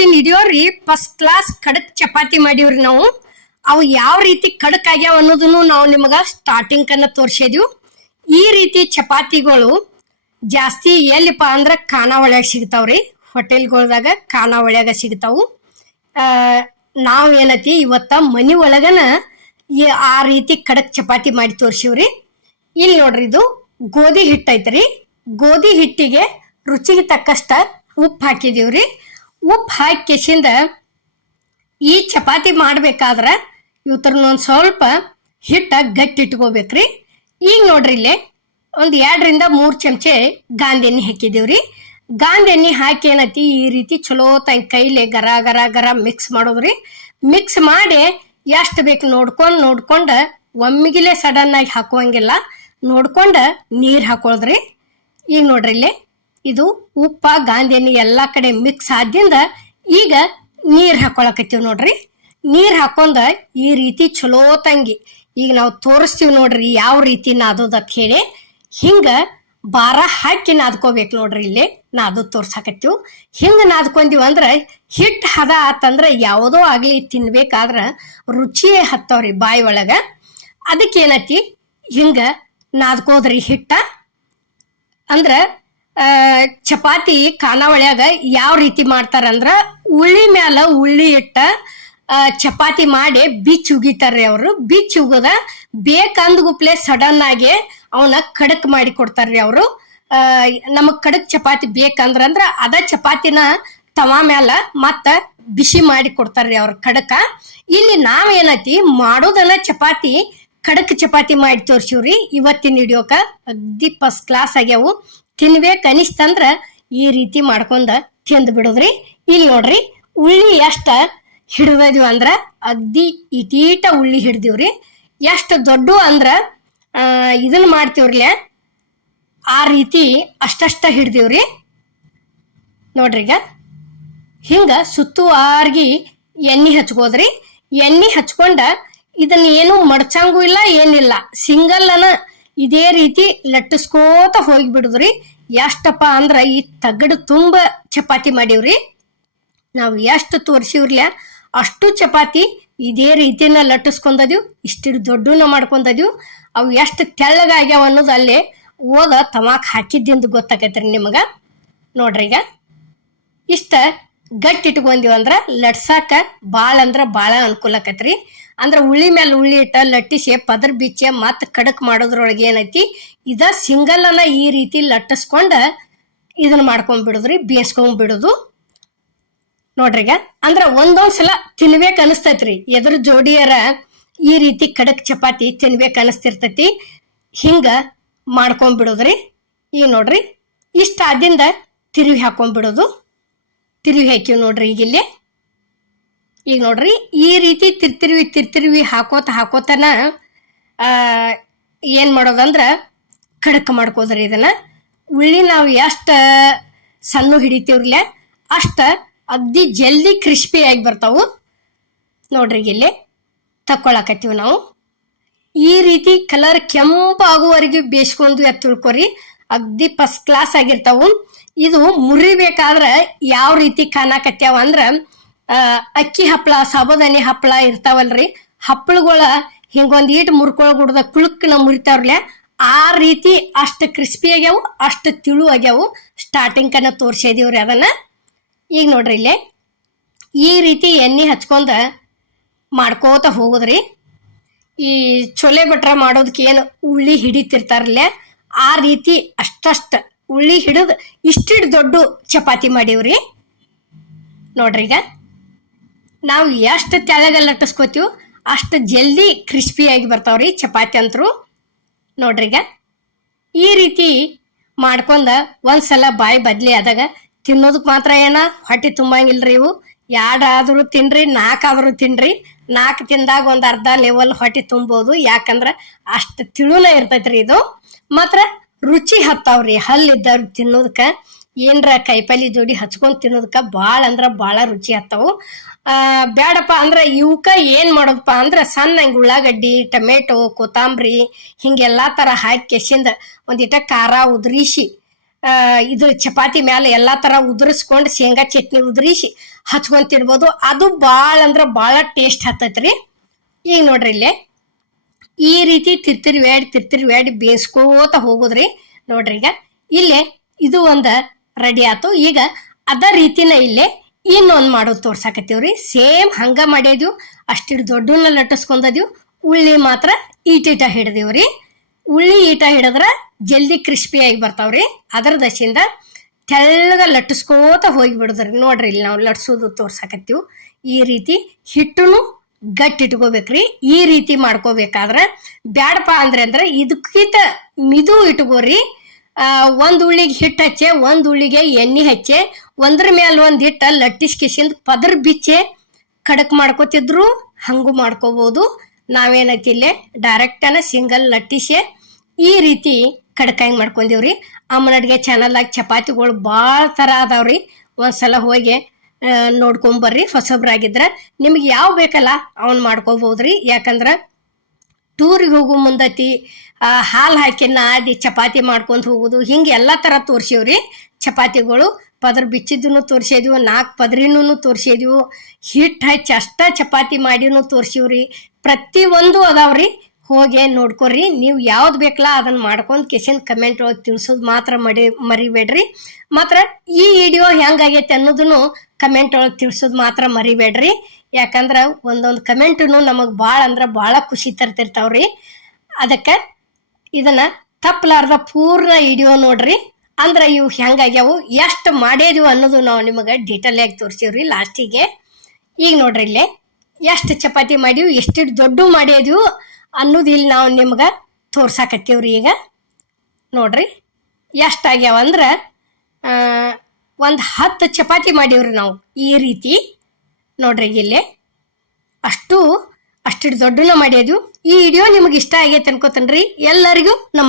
ಇವತ್ತಿನ ವಿಡಿಯೋ ರೀ first class ಖಡಕ್ ಚಪಾತಿ ಮಾಡೀವ್ರಿ ನಾವು. ಅವು ಯಾವ ರೀತಿ ಖಡಕ್ ಆಗ್ಯಾವ ಅನ್ನೋದನ್ನು ನಾವು ನಿಮಗ ಸ್ಟಾರ್ಟಿಂಗ್ ಕನ್ನ ತೋರ್ಸಿದ್ವಿ. ಈ ರೀತಿ ಚಪಾತಿಗಳು ಜಾಸ್ತಿ ಎಲ್ಲಿಪ್ಪ ಅಂದ್ರ ಖಾನಾವಳ್ಯಾಗ ಸಿಗ್ತಾವ್ರಿ, ಹೋಟೆಲ್ಗಳ್ದಾಗ ಖಾನಾವಳ್ಯಾಗ ಸಿಗ್ತಾವು. ನಾವ್ ಏನತಿ ಇವತ್ತ ಮನಿ ಒಳಗನ ಆ ರೀತಿ ಖಡಕ್ ಚಪಾತಿ ಮಾಡಿ ತೋರ್ಸಿವ್ರಿ. ಇಲ್ಲಿ ನೋಡ್ರಿ, ಇದು ಗೋಧಿ ಹಿಟ್ಟು ಐತ್ರಿ. ಗೋಧಿ ಹಿಟ್ಟಿಗೆ ರುಚಿಗೆ ತಕ್ಕಷ್ಟ ಉಪ್ಪು ಹಾಕಿದೀವ್ರಿ. ಉಪ್ಪು ಹಾಕಿ ಕೆಸಿಂದ ಈ ಚಪಾತಿ ಮಾಡ್ಬೇಕಾದ್ರ ಇವತ್ತರನ್ನ ಒಂದ್ ಸ್ವಲ್ಪ ಹಿಟ್ಟ ಗಟ್ಟಿ ಇಟ್ಕೋಬೇಕ್ರಿ. ಈಗ ನೋಡ್ರಿ, ಇಲ್ಲೇ ಒಂದ್ 2 ರಿಂದ 3 ಚಮಚೆ ಗಾಂಧಿ ಎಣ್ಣೆ ಹಾಕಿದೀವ್ರಿ. ಗಾಂಧಿ ಎಣ್ಣೆ ಹಾಕಿ ಏನತಿ ಈ ರೀತಿ ಚಲೋ ತಂಗ ಕೈಲೆ ಗರ ಗರ ಗರ ಮಿಕ್ಸ್ ಮಾಡೋದ್ರಿ. ಮಿಕ್ಸ್ ಮಾಡಿ ಎಷ್ಟು ಬೇಕು ನೋಡ್ಕೊಂಡ ಒಮ್ಮಿಗಿಲೆ ಸಡನ್ ಆಗಿ ಹಾಕುವಂಗಿಲ್ಲ, ನೋಡ್ಕೊಂಡ ನೀರ್ ಹಾಕೊಳ್ದ್ರಿ. ಈಗ ನೋಡ್ರಿ, ಇಲ್ಲೇ ಇದು ಉಪ್ಪ ಗಾಂಧಿ ಎಣ್ಣೆ ಎಲ್ಲಾ ಕಡೆ ಮಿಕ್ಸ್ ಆದ್ರಿಂದ ಈಗ ನೀರ್ ಹಾಕೊಳಕತ್ತೀವಿ ನೋಡ್ರಿ. ನೀರ್ ಹಾಕೊಂಡ ಈ ರೀತಿ ಚಲೋ ತಂಗಿ ಈಗ ನಾವು ತೋರಿಸ್ತೀವಿ ನೋಡ್ರಿ ಯಾವ ರೀತಿ ನಾದೋದತ್ ಹೇಳಿ. ಹಿಂಗ ಬಾರ ಹಾಕಿ ನಾದ್ಕೋಬೇಕು ನೋಡ್ರಿ. ಇಲ್ಲಿ ನಾದು ತೋರ್ಸಾಕತ್ತೀವಿ. ಹಿಂಗ ನಾದ್ಕೊಂದಿವಿ ಅಂದ್ರ ಹಿಟ್ ಹದ ಆತಂದ್ರ ಯಾವುದೋ ಆಗ್ಲಿ ತಿನ್ಬೇಕಾದ್ರ ರುಚಿಯೇ ಹತ್ತವ್ರಿ ಬಾಯಿ ಒಳಗ. ಅದಕ್ಕೇನತಿ ಹಿಂಗ ನಾದ್ಕೋದ್ರಿ ಹಿಟ್ಟ. ಅಂದ್ರ ಚಪಾತಿ ಖಾನಾವಳ್ಯಾಗ ಯಾವ ರೀತಿ ಮಾಡ್ತಾರಂದ್ರ ಉಳ್ಳಿ ಮ್ಯಾಲ ಉಳ್ಳಿ ಇಟ್ಟ ಚಪಾತಿ ಮಾಡಿ ಬಿಚ್ಚಿ ಉಗಿತಾರ್ರಿ ಅವರು. ಬಿಚ್ಚಿ ಉಗದ ಬೇಕಂದ್ಗುಪ್ಲೆ ಸಡನ್ ಆಗಿ ಅವನ್ನ ಖಡಕ್ ಮಾಡಿ ಕೊಡ್ತಾರ್ರಿ ಅವರು. ನಮಗ್ ಖಡಕ್ ಚಪಾತಿ ಬೇಕಂದ್ರ ಅದ ಚಪಾತಿನ ತವಾ ಮ್ಯಾಲ ಮತ್ತ ಬಿಸಿ ಮಾಡಿ ಕೊಡ್ತಾರ್ರಿ ಅವ್ರ ಖಡಕ. ಇಲ್ಲಿ ನಾವೇನತಿ ಮಾಡೋದನ್ನ ಚಪಾತಿ ಖಡಕ್ ಚಪಾತಿ ಮಾಡಿ ತೋರ್ಸಿವ್ರಿ ಇವತ್ತಿನ ವಿಡಿಯೋಕ. ಅಗ್ದಿ ಫಸ್ಟ್ ಕ್ಲಾಸ್ ಆಗ್ಯಾವು. ತಿನ್ಬೇಕ ಅನಿಸ್ತಂದ್ರ ಈ ರೀತಿ ಮಾಡ್ಕೊಂಡ ತಿಂದ್ ಬಿಡೋದ್ರಿ. ಇಲ್ಲಿ ನೋಡ್ರಿ, ಉಳ್ಳಿ ಎಷ್ಟ ಹಿಡ್ದಿದ್ವಿ ಅಂದ್ರ ಅಗ್ದಿ ಇಟೀಟ ಉಳ್ಳಿ ಹಿಡ್ದಿವ್ರಿ. ಎಷ್ಟ ದೊಡ್ಡ ಅಂದ್ರ ಇದನ್ನ ಮಾಡ್ತೀವ್ರಲ್ಲ ಆ ರೀತಿ ಅಷ್ಟಷ್ಟ ಹಿಡ್ದಿವ್ರಿ. ನೋಡ್ರಿ, ಈಗ ಹಿಂಗ ಸುತ್ತುವಾರ್ಗಿ ಎಣ್ಣೆ ಹಚ್ಕೋದ್ರಿ. ಎಣ್ಣೆ ಹಚ್ಕೊಂಡ ಇದನ್ನ ಏನು ಮಡ್ಚಂಗೂ ಇಲ್ಲ ಏನಿಲ್ಲ, ಸಿಂಗಲ್ ಇದೇ ರೀತಿ ಲಟ್ಟಿಸ್ಕೋತ ಹೋಗಿ ಬಿಡುದ್ರಿ. ಎಷ್ಟಪ್ಪ ಅಂದ್ರ ಈ ತಗಡು ತುಂಬ ಚಪಾತಿ ಮಾಡೀವ್ರಿ. ನಾವು ಎಷ್ಟು ತೋರ್ಸಿವ್ರಲ್ಲ ಅಷ್ಟು ಚಪಾತಿ ಇದೇ ರೀತಿನ ಲಟ್ಟಿಸ್ಕೊಂಡದೀವ್. ಇಷ್ಟಿಡ್ ದೊಡ್ಡನ ಮಾಡ್ಕೊಂಡದೀವ್. ಅವು ಎಷ್ಟು ತೆಳ್ಳಗಾಗ್ಯಾವ ಅನ್ನೋದು ಅಲ್ಲೇ ಓದ ತವಾಕ್ ಹಾಕಿದ್ದಿಂದ ಗೊತ್ತಾಕೈತ್ರಿ ನಿಮಗ. ನೋಡ್ರಿ, ಈಗ ಇಷ್ಟ ಗಟ್ಟಿ ಇಟ್ಕೊಂದಿವ ಅಂದ್ರ ಲಟ್ಸಾಕ ಬಾಳ ಅಂದ್ರ ಬಾಳ ಅನುಕೂಲ ಆಕೈತ್ರಿ. ಅಂದ್ರ ಉಳ್ಳಿ ಮೇಲೆ ಉಳ್ಳಿ ಇಟ್ಟ ಲಟ್ಟಿಸಿ ಪದರ್ ಬಿಚ್ಚೆ ಮತ್ ಖಡಕ್ ಮಾಡೋದ್ರೊಳಗೆ ಏನೈತಿ ಇದ ಸಿಂಗಲ್ ಈ ರೀತಿ ಲಟ್ಟಿಸ್ಕೊಂಡ ಇದನ್ನ ಮಾಡ್ಕೊಂಡ್ ಬಿಡುದ್ರಿ, ಬೇಯಿಸ್ಕೊಂಡ್ ಬಿಡುದು. ನೋಡ್ರಿ, ಈಗ ಅಂದ್ರ ಒಂದೊಂದ್ಸಲ ತಿನ್ಬೇಕ ಅನಿಸ್ತೈತ್ರಿ. ಎದುರು ಜೋಡಿಯರ ಈ ರೀತಿ ಖಡಕ್ ಚಪಾತಿ ತಿನ್ಬೇಕ ಅನಿಸ್ತಿರ್ತೈತಿ. ಹಿಂಗ ಮಾಡ್ಕೊಂಡ್ ಬಿಡುದ್ರಿ. ಈಗ ನೋಡ್ರಿ, ಇಷ್ಟ ಆದಿಂದ ತಿರುವಿ ಹಾಕೊಂಡ್ಬಿಡೋದು. ತಿರುವಿ ಹಾಕಿವ್ ನೋಡ್ರಿ. ಈಗ ನೋಡ್ರಿ, ಈ ರೀತಿ ತಿರ್ತಿರ್ವಿ ಹಾಕೋತನ ಏನ್ ಮಾಡೋದಂದ್ರ ಖಡಕ್ ಮಾಡ್ಕೋದ್ರಿ. ಇದನ್ನ ಉಳ್ಳಿ ನಾವು ಎಷ್ಟ ಸಣ್ಣ ಹಿಡಿತೀವ್ರಲ್ಲ ಅಷ್ಟ ಅಗ್ದಿ ಜಲ್ದಿ ಕ್ರಿಸ್ಪಿ ಆಗಿ ಬರ್ತಾವು. ನೋಡ್ರಿ, ಇಲ್ಲಿ ತಕ್ಕೊಳಕತ್ತೀವಿ ನಾವು. ಈ ರೀತಿ ಕಲರ್ ಕೆಂಪಾಗುವವರೆಗೆ ಬೇಯಿಸ್ಕೊಂಡು ತಿಳ್ಕೊರಿ. ಅಗ್ದಿ ಫಸ್ಟ್ ಕ್ಲಾಸ್ ಆಗಿರ್ತಾವು. ಇದು ಮುರಿಬೇಕಾದ್ರ ಯಾವ ರೀತಿ ಕಾಣಕತ್ಯಾವ ಅಂದ್ರ ಅಕ್ಕಿ ಹಪ್ಪಳ, ಸಾಬುದಾನಿ ಹಪ್ಪಳ ಇರ್ತಾವಲ್ರಿ, ಹಪ್ಪಳಗಳ ಹಿಂಗೊಂದ್ ಈಟ್ ಮುರ್ಕೊಳಗುಡ್ದ ಕುಳುಕ್ನ ಮುರಿತಾವ್ರಲ್ಲ ಆ ರೀತಿ ಅಷ್ಟು ಕ್ರಿಸ್ಪಿ ಆಗ್ಯಾವು, ಅಷ್ಟು ತಿಳು ಆಗ್ಯಾವು. ಸ್ಟಾರ್ಟಿಂಗ್ ಕನ್ನ ತೋರ್ಸಿದೀವ್ರಿ ಅದನ್ನ. ಈಗ ನೋಡ್ರಿ, ಇಲ್ಲೇ ಈ ರೀತಿ ಎಣ್ಣೆ ಹಚ್ಕೊಂಡ ಮಾಡ್ಕೋತ ಹೋಗುದ್ರಿ. ಈ ಚೊಲೆ ಭಟ್ರ ಮಾಡೋದಕ್ಕೆ ಏನು ಉಳ್ಳಿ ಹಿಡಿತಿರ್ತಾರಲ್ಲ ಆ ರೀತಿ ಅಷ್ಟಷ್ಟ ಉಳ್ಳಿ ಹಿಡಿದು ಇಷ್ಟಿಡ್ ದೊಡ್ಡ ಚಪಾತಿ ಮಾಡೀವ್ರಿ. ನೋಡ್ರಿ, ಈಗ ನಾವು ಎಷ್ಟು ತೆಳಗ ಲಟ್ಟಿಸ್ಕೋತೀವಿ ಅಷ್ಟು ಜಲ್ದಿ ಕ್ರಿಸ್ಪಿ ಆಗಿ ಬರ್ತಾವ್ರಿ ಚಪಾತಿ ಅಂತರು. ನೋಡ್ರಿ, ಈಗ ಈ ರೀತಿ ಮಾಡ್ಕೊಂಡ ಒಂದ್ಸಲ ಬಾಯಿ ಬದ್ಲಿ ಆದಾಗ ತಿನ್ನೋದಕ್ ಮಾತ್ರ ಹೊಟ್ಟೆ ತುಂಬಂಗಿಲ್ರಿ. ಇವು 2 ಆದ್ರೂ ತಿನ್ರಿ, 4 ಆದ್ರೂ ತಿನ್ರಿ. 4 ತಿಂದಾಗ ಒಂದ್ ಅರ್ಧ ಲೆವೆಲ್ ಹೊಟ್ಟೆ ತುಂಬೋದು. ಯಾಕಂದ್ರ ಅಷ್ಟು ತಿಳುನ ಇರ್ತೈತ್ರಿ. ಇದು ಮಾತ್ರ ರುಚಿ ಹತ್ತಾವ್ರಿ. ಹಲ್ಲಿದ್ದವ್ರು ತಿನ್ನೋದಕ್ಕ ಏನ್ರ ಕೈಪಲ್ಲಿ ಜೋಡಿ ಹಚ್ಕೊಂಡ್ ತಿನ್ನೋದಕ್ಕ ಬಾಳ ಅಂದ್ರ ಬಾಳ ರುಚಿ ಹತ್ತಾವು. ಬ್ಯಾಡಪ್ಪ ಅಂದ್ರ ಇವಕ್ಕ ಏನ್ ಮಾಡೋದಪ್ಪ ಅಂದ್ರ ಸಣ್ಣ ಉಳ್ಳಾಗಡ್ಡಿ, ಟೊಮೆಟೊ, ಕೊತ್ತಂಬರಿ ಹಿಂಗೆಲ್ಲಾ ತರ ಹಾಕಿ ಕೆಸಿಂದ ಒಂದಿಟ ಖಾರ ಉದ್ರಿಸಿ ಇದು ಚಪಾತಿ ಮ್ಯಾಲ ಎಲ್ಲಾ ತರ ಉದುರಿಸ್ಕೊಂಡು ಶೇಂಗಾ ಚಟ್ನಿ ಉದುರಿಸಿ ಹಚ್ಕೊಂಡ್ ತಿನ್ಬೋದು. ಅದು ಭಾಳ ಅಂದ್ರ ಭಾಳ ಟೇಸ್ಟ್ ಹತ್ತೈತ್ರಿ. ಈಗ ನೋಡ್ರಿ ಇಲ್ಲೇ ಈ ರೀತಿ ತಿರ್ತಿರಿ ಬೇಯಿಸ್ಕೋತ ಹೋಗುದ್ರಿ. ನೋಡ್ರಿ ಈಗ ಇಲ್ಲೇ ಇದು ಒಂದ ರೆಡಿ ಆತು. ಈಗ ಅದ ರೀತಿನ ಇಲ್ಲೇ ಇನ್ನೊಂದ್ ಮಾಡೋದು ತೋರ್ಸಾಕತ್ತೀವ್ರಿ. ಸೇಮ್ ಹಂಗ ಮಾಡ್ಯಾದ್ವು, ಅಷ್ಟಿಡ್ ದೊಡ್ಡನ್ನ ಲಟ್ಟಿಸ್ಕೊಂಡದ್ವು. ಉಳ್ಳಿ ಮಾತ್ರ ಈಟ ಹಿಡ್ದಿವ್ರಿ. ಉಳ್ಳಿ ಈಟ ಹಿಡಿದ್ರ ಜಲ್ದಿ ಕ್ರಿಸ್ಪಿಯಾಗಿ ಬರ್ತಾವ್ರಿ. ಅದರ ದಶೆಯಿಂದ ತೆಳ್ಳಗ ಲಟ್ಟಿಸ್ಕೋತ ಹೋಗಿ ಬಿಡುದ್ರಿ. ನೋಡ್ರಿ ಇಲ್ಲಿ ನಾವು ಲಟ್ಸೋದು ತೋರ್ಸಾಕತ್ತೀವಿ. ಈ ರೀತಿ ಹಿಟ್ಟುನು ಗಟ್ಟಿ ಇಟ್ಕೋಬೇಕ್ರಿ. ಈ ರೀತಿ ಮಾಡ್ಕೋಬೇಕಾದ್ರ ಬ್ಯಾಡಪ್ಪ ಅಂದ್ರೆ ಇದಕ್ಕಿಂತ ಮಿದು ಇಟ್ಕೋರಿ. ಒಂದ್ ಉಳ್ಳಿಗೆ ಹಿಟ್ಟು ಹಚ್ಚೆ, ಒಂದ್ ಉಳ್ಳಿಗೆ ಎಣ್ಣೆ ಹಚ್ಚೆ, ಒಂದ್ರ ಮೇಲೆ ಒಂದ್ ಹಿಟ್ಟ ಲಟ್ಟಿಸ್ಕಿಸಿಂದ ಪದರ್ ಬಿಚ್ಚೆ ಕಡಕ್ ಮಾಡ್ಕೋತಿದ್ರು ಹಂಗೂ ಮಾಡ್ಕೋಬಹುದು. ನಾವೇನೈತಿ ಇಲ್ಲೇ ಡೈರೆಕ್ಟನ ಸಿಂಗಲ್ ಲಟ್ಟಿಸೆ ಈ ರೀತಿ ಕಡಕಾಯಿ ಮಾಡ್ಕೊಂಡಿವ್ರಿ. ಅಮ್ಮನ ಅಡ್ಗೆ ಚಾನಲ್ದಾಗ ಚಪಾತಿಗಳು ಭಾಳ ತರ ಅದಾವ್ರಿ. ಒಂದ್ಸಲ ಹೋಗಿ ನೋಡ್ಕೊಂಬರ್ರಿ. ಹೊಸಬ್ರಾಗಿದ್ರ ನಿಮ್ಗೆ ಯಾವ ಬೇಕಲ್ಲ ಅವ್ನ್ ಮಾಡ್ಕೋಬಹುದ್ರಿ. ಯಾಕಂದ್ರ ಟೂರಿಗೆ ಹೋಗೋ ಮುಂದತಿ ಹಾಲು ಹಾಕಿ ನಾದಿ ಚಪಾತಿ ಮಾಡ್ಕೊಂತ ಹೋಗುದು ಹಿಂಗೆ ಎಲ್ಲಾ ತರ ತೋರ್ಸಿವ್ರಿ. ಚಪಾತಿಗಳು ಪದ್ರ ಬಿಚ್ಚಿದ್ದನ್ನು ತೋರ್ಸಿದ್ವು, 4 ಪದ್ರಿನೂ ತೋರ್ಸಿದ್ವು, ಹಿಟ್ಟು ಹಚ್ಚಿ ಅಷ್ಟ ಚಪಾತಿ ಮಾಡಿನೂ ತೋರ್ಸಿವ್ರಿ. ಪ್ರತಿ ಒಂದು ಅದಾವ್ರಿ. ಹೋಗಿ ನೋಡ್ಕೊರಿ. ನೀವು ಯಾವ್ದು ಬೇಕಲ್ಲ ಅದನ್ನ ಮಾಡ್ಕೊಂಡ್ ಕಿಶನ್ ಕಮೆಂಟ್ ಒಳಗೆ ತಿಳಿಸೋದು ಮಾತ್ರ ಮರಿಬೇಡ್ರಿ. ಮಾತ್ರ ಈ ವಿಡಿಯೋ ಹೆಂಗಾಗೈತೆ ಅನ್ನೋದನ್ನು ಕಮೆಂಟ್ ಒಳಗೆ ತಿಳಿಸೋದು ಮಾತ್ರ ಮರಿಬೇಡ್ರಿ. ಯಾಕಂದ್ರ ಒಂದೊಂದು ಕಮೆಂಟ್ನು ನಮಗ್ ಭಾಳ ಅಂದ್ರ ಭಾಳ ಖುಷಿ ತರ್ತಿರ್ತಾವ್ರಿ. ಅದಕ್ಕೆ ಇದನ್ನ ತಪ್ಪಲಾರ್ದ ಪೂರ್ಣ ವಿಡಿಯೋ ನೋಡ್ರಿ. ಅಂದ್ರ ಇವು ಹೆಂಗಾಗ್ಯಾವು ಎಷ್ಟು ಮಾಡೇದಿವು ಅನ್ನೋದು ನಾವು ನಿಮಗೆ ಡೀಟೇಲ್ ಆಗಿ ತೋರಿಸಿವ್ರಿ ಲಾಸ್ಟಿಗೆ. ಈಗ ನೋಡ್ರಿ ಇಲ್ಲೇ ಎಷ್ಟು ಚಪಾತಿ ಮಾಡಿವು, ಎಷ್ಟು ದೊಡ್ಡ ಮಾಡೇದಿವು ಅನ್ನೋದು ಇಲ್ಲಿ ನಾವು ನಿಮ್ಗೆ ತೋರ್ಸಾಕತ್ತೀವ್ರಿ. ಈಗ ನೋಡ್ರಿ ಎಷ್ಟಾಗ್ಯಾವ ಅಂದ್ರ ಒಂದು 10 ಚಪಾತಿ ಮಾಡೀವ್ರಿ ನಾವು ಈ ರೀತಿ. ನೋಡ್ರಿ ಇಲ್ಲೇ ಅಷ್ಟು ದೊಡ್ಡನ ಮಾಡ್ಯಾದ್ವು. ಈ ವಿಡಿಯೋ ನಿಮಗೆ ಇಷ್ಟ ಆಗೈತೆ ಅನ್ಕೋತನ್ರಿ. ಎಲ್ಲರಿಗೂ ನಮ್ಮ